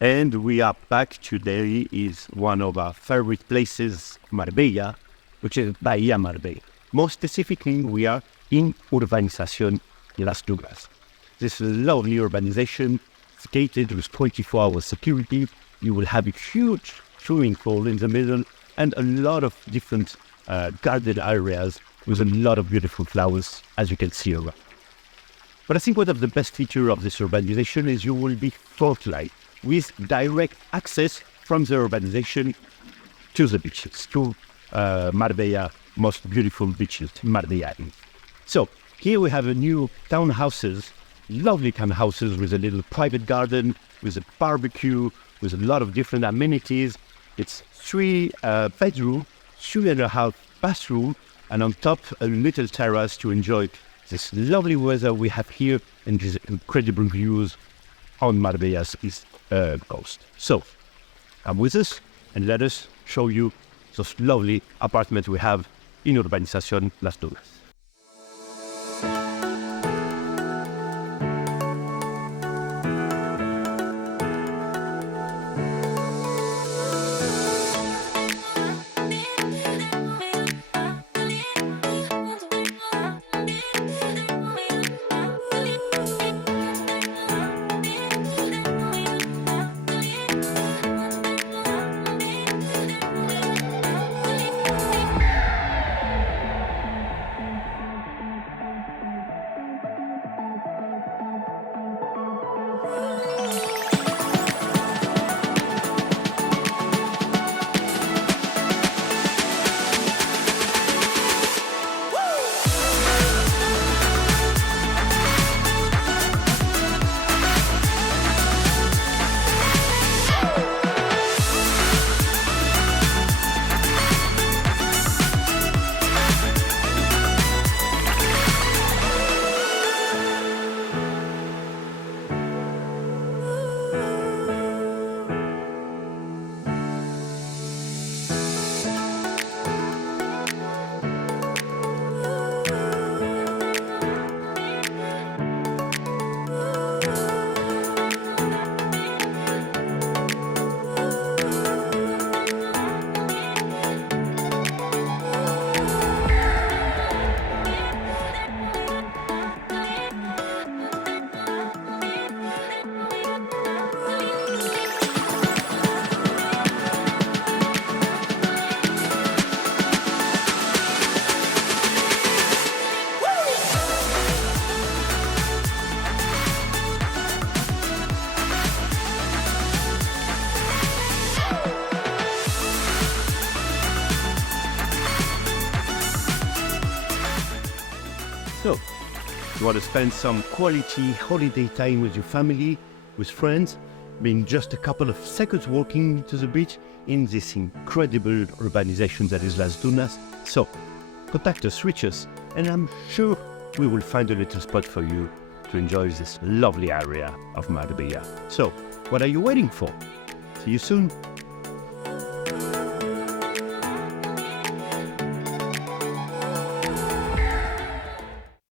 And we are back today is one of our favorite places, Marbella, which is Bahía Marbella. More specifically, we are in Urbanización Las Dunas. This lovely urbanization, gated with 24-hour security. You will have a huge swimming pool in the middle and a lot of different garden areas with a lot of beautiful flowers, as you can see around. But I think one of the best features of this urbanization is you will be Frontline, with direct access from the urbanization to the beaches, to Marbella, most beautiful beaches, Marbella. So here we have a new townhouses, lovely townhouses with a little private garden, with a barbecue, with a lot of different amenities. It's 3 bedroom, 3.5 bathroom, and on top a little terrace to enjoy this lovely weather we have here and these incredible views on Marbella's east coast. So come with us and let us show you those lovely apartments we have in Urbanización Las Dunas. So, you want to spend some quality holiday time with your family, with friends, being just a couple of seconds walking to the beach in this incredible urbanization that is Las Dunas. So, contact us, reach us, and I'm sure we will find a little spot for you to enjoy this lovely area of Marbella. So, what are you waiting for? See you soon.